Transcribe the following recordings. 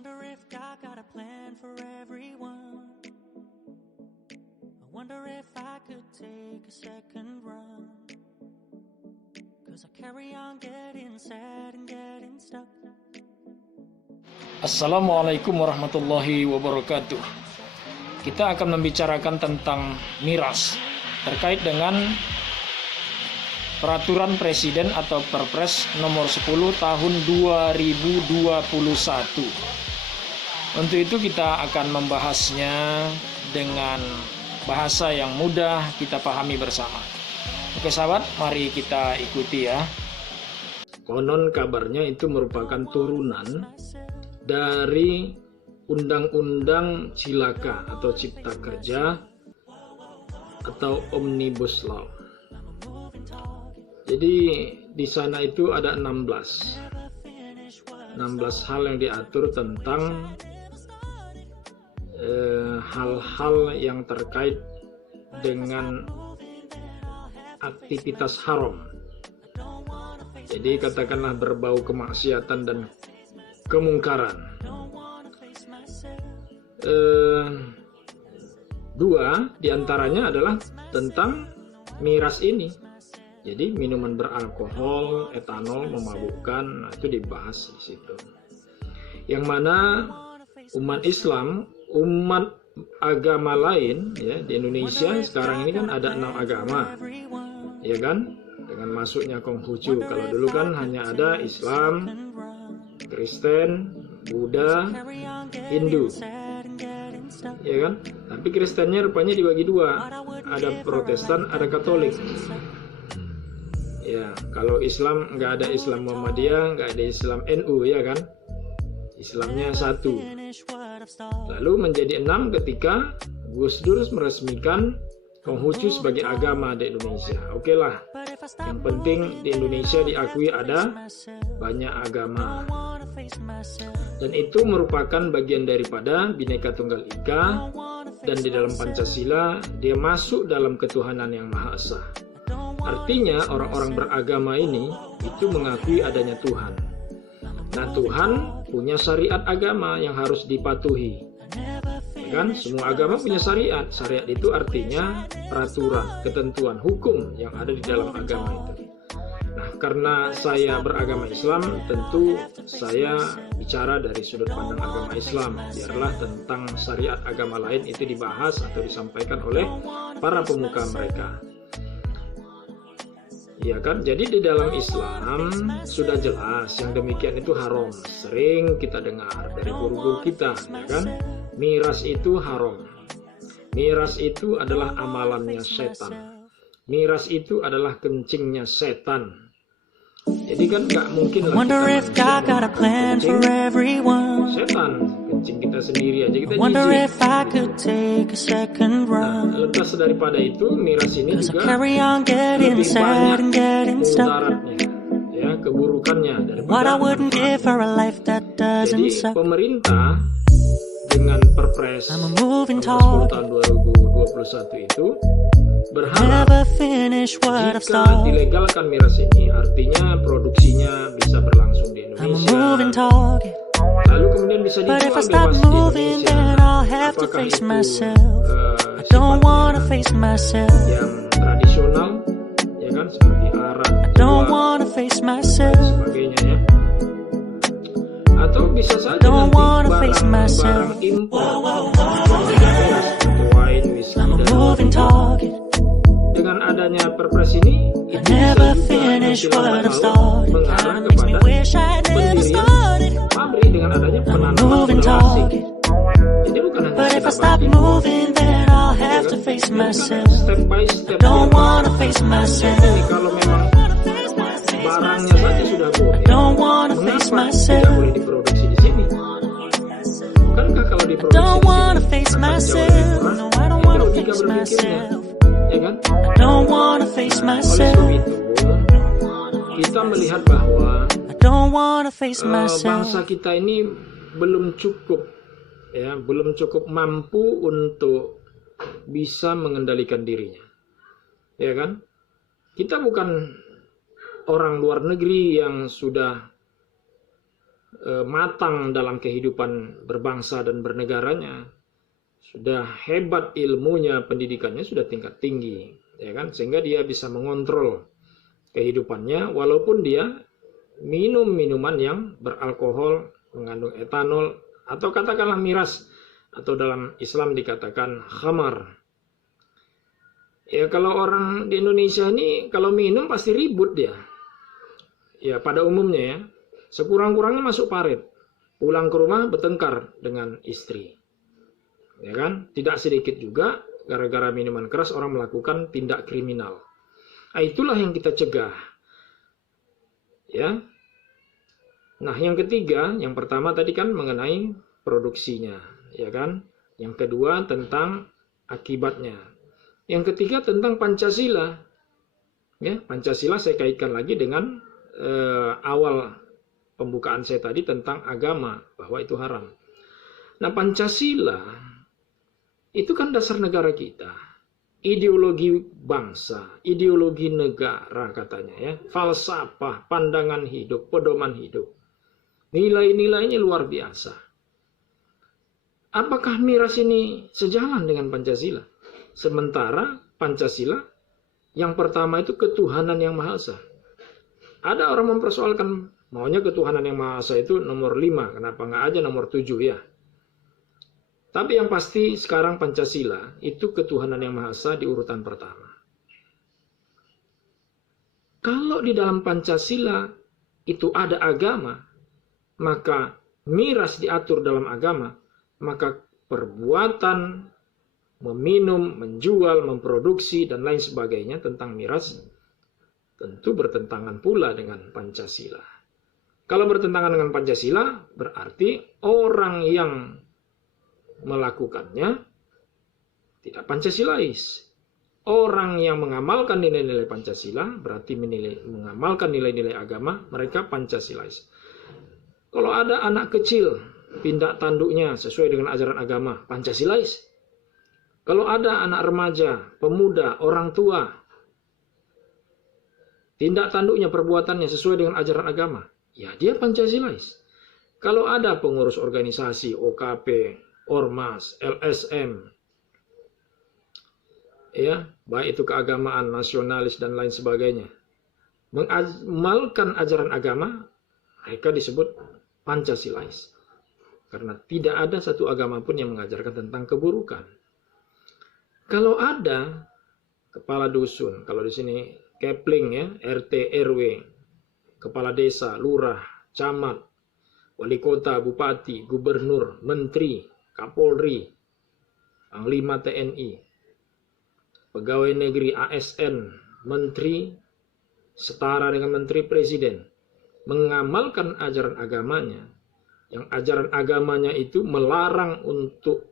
wonder if God got a plan for everyone. I wonder if I could take a second run. 'Cause I carry on getting sad and getting stuck. Assalamualaikum warahmatullahi wabarakatuh. Kita akan membicarakan tentang miras terkait dengan Peraturan Presiden atau Perpres nomor 10 tahun 2021. Untuk itu kita akan membahasnya dengan bahasa yang mudah kita pahami bersama. Oke sahabat, mari kita ikuti ya. Konon kabarnya itu merupakan turunan dari Undang-Undang Cilaka atau Cipta Kerja atau Omnibus Law. Jadi di sana itu ada 16 hal yang diatur tentang hal-hal yang terkait dengan aktivitas haram. Jadi katakanlah berbau kemaksiatan dan kemungkaran. Dua diantaranya adalah tentang miras ini. Jadi minuman beralkohol, etanol, memabukkan, itu dibahas di situ. Yang mana umat Islam, umat agama lain ya di Indonesia sekarang ini kan ada 6 agama, ya kan? Dengan masuknya Konghucu. Kalau dulu kan hanya ada Islam, Kristen, Buddha, Hindu, ya kan? Tapi Kristennya rupanya dibagi dua, ada Protestan, ada Katolik. Ya, kalau Islam nggak ada Islam Muhammadiyah, nggak ada Islam NU, ya kan? Islamnya satu. Lalu menjadi 6 ketika Gus Dur meresmikan Konghucu sebagai agama di Indonesia. Oke lah, yang penting di Indonesia diakui ada banyak agama. Dan itu merupakan bagian daripada Bhinneka Tunggal Ika, dan di dalam Pancasila dia masuk dalam ketuhanan yang Maha Esa. Artinya orang-orang beragama ini itu mengakui adanya Tuhan. Nah, Tuhan punya syariat agama yang harus dipatuhi. Ya kan? Semua agama punya syariat. Syariat itu artinya peraturan, ketentuan, hukum yang ada di dalam agama itu. Nah, karena saya beragama Islam, tentu saya bicara dari sudut pandang agama Islam. Biarlah tentang syariat agama lain itu dibahas atau disampaikan oleh para pemuka mereka. Ya kan, jadi di dalam Islam sudah jelas yang demikian itu haram. Sering kita dengar dari guru-guru kita, ya kan? Miras itu haram. Miras itu adalah amalannya setan. Miras itu adalah kencingnya setan. Jadi kan nggak mungkin lah kita kencing setan. Kencing kita sendiri aja kita jijik. Nah, lepas daripada itu miras ini juga lebih banyak mudaratnya, ya, keburukannya daripada manfaatnya. Jadi pemerintah dengan Perpres nomor 10 tahun 2021 itu berharap jika dilegalkan miras ini, artinya produksinya bisa berlangsung di Indonesia, lalu kemudian bisa dijual bebas di Indonesia. Apakah itu sifatnya yang tradisional, ya kan, seperti arak, jawa, dan sebagainya ya, atau bisa saja nanti barang-barang impor seperti wine, whisky, dan dengan adanya Perpres ini itu bisa juga mengarah kepada pendirian pabrik dengan adanya penanaman plastik. Jadi bukan hanya step by step. Jadi kalau memang barangnya saja sudah boleh, mengapa tidak boleh diproduksi di sini? Bukankah kalau diproduksi di sini akan jauh lebih murah? Itu logika berpikirnya, ya kan? Oleh sebab itu kita melihat bahwa bangsa kita ini belum cukup, ya, belum cukup mampu untuk bisa mengendalikan dirinya, ya kan? Kita bukan orang luar negeri yang sudah matang dalam kehidupan berbangsa dan bernegaranya, sudah hebat ilmunya, pendidikannya sudah tingkat tinggi, ya kan, sehingga dia bisa mengontrol kehidupannya walaupun dia minum minuman yang beralkohol, mengandung etanol, atau katakanlah miras, atau dalam Islam dikatakan khamar. Ya, kalau orang di Indonesia ini kalau minum pasti ribut dia. Ya, pada umumnya ya, sekurang-kurangnya masuk parit, pulang ke rumah bertengkar dengan istri. Ya kan? Tidak sedikit juga gara-gara minuman keras orang melakukan tindak kriminal. Nah, itulah yang kita cegah. Ya. Nah, yang ketiga, yang pertama tadi kan mengenai produksinya, ya kan? Yang kedua tentang akibatnya. Yang ketiga tentang Pancasila. Ya, Pancasila saya kaitkan lagi dengan awal pembukaan saya tadi tentang agama, bahwa itu haram. Nah, Pancasila itu kan dasar negara kita. Ideologi bangsa, ideologi negara katanya ya. Falsafah, pandangan hidup, pedoman hidup. Nilai-nilainya luar biasa. Apakah miras ini sejalan dengan Pancasila? Sementara Pancasila yang pertama itu ketuhanan yang Maha Esa. Ada orang mempersoalkan maunya ketuhanan yang Maha Esa itu nomor 5, kenapa nggak aja nomor 7 ya? Tapi yang pasti sekarang Pancasila itu ketuhanan yang Maha Esa di urutan pertama. Kalau di dalam Pancasila itu ada agama, maka miras diatur dalam agama, maka perbuatan meminum, menjual, memproduksi, dan lain sebagainya tentang miras tentu bertentangan pula dengan Pancasila. Kalau bertentangan dengan Pancasila, berarti orang yang melakukannya tidak Pancasilais. Orang yang mengamalkan nilai-nilai Pancasila berarti mengamalkan nilai-nilai agama, mereka Pancasilais. Kalau ada anak kecil tindak tanduknya sesuai dengan ajaran agama, Pancasilais. Kalau ada anak remaja, pemuda, orang tua, tindak tanduknya, perbuatannya sesuai dengan ajaran agama, ya dia Pancasilais. Kalau ada pengurus organisasi, OKP, Ormas, LSM, ya, baik itu keagamaan, nasionalis, dan lain sebagainya, mengamalkan ajaran agama, mereka disebut Pancasilais. Karena tidak ada satu agama pun yang mengajarkan tentang keburukan. Kalau ada kepala dusun, kalau di sini Kepling ya, RT, RW, kepala desa, lurah, camat, wali kota, bupati, gubernur, menteri, kapolri, panglima TNI, pegawai negeri, ASN, menteri, setara dengan menteri presiden, mengamalkan ajaran agamanya, yang ajaran agamanya itu melarang untuk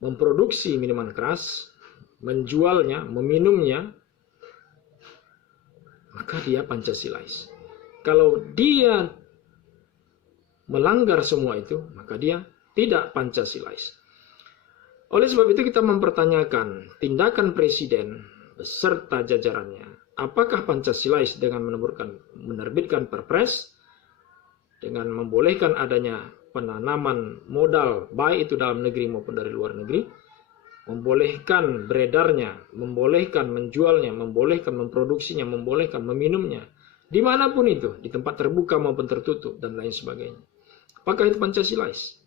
memproduksi minuman keras, menjualnya, meminumnya, maka dia Pancasilais. Kalau dia melanggar semua itu, maka dia tidak Pancasilais. Oleh sebab itu kita mempertanyakan tindakan presiden beserta jajarannya. Apakah Pancasilais dengan menerbitkan perpres, dengan membolehkan adanya penanaman modal, baik itu dalam negeri maupun dari luar negeri, membolehkan beredarnya, membolehkan menjualnya, membolehkan memproduksinya, membolehkan meminumnya, dimanapun itu, di tempat terbuka maupun tertutup, dan lain sebagainya. Apakah itu Pancasilais?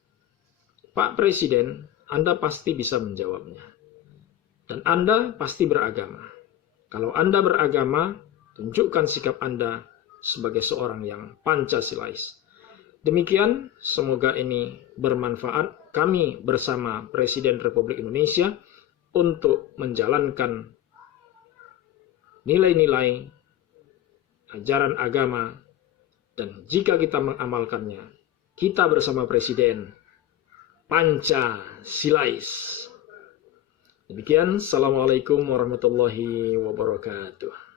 Pak Presiden, Anda pasti bisa menjawabnya. Dan Anda pasti beragama. Kalau Anda beragama, tunjukkan sikap Anda sebagai seorang yang Pancasilais. Demikian, semoga ini bermanfaat. Kami bersama Presiden Republik Indonesia untuk menjalankan nilai-nilai ajaran agama, dan jika kita mengamalkannya, kita bersama Presiden Pancasilais. Demikian, Assalamualaikum warahmatullahi wabarakatuh.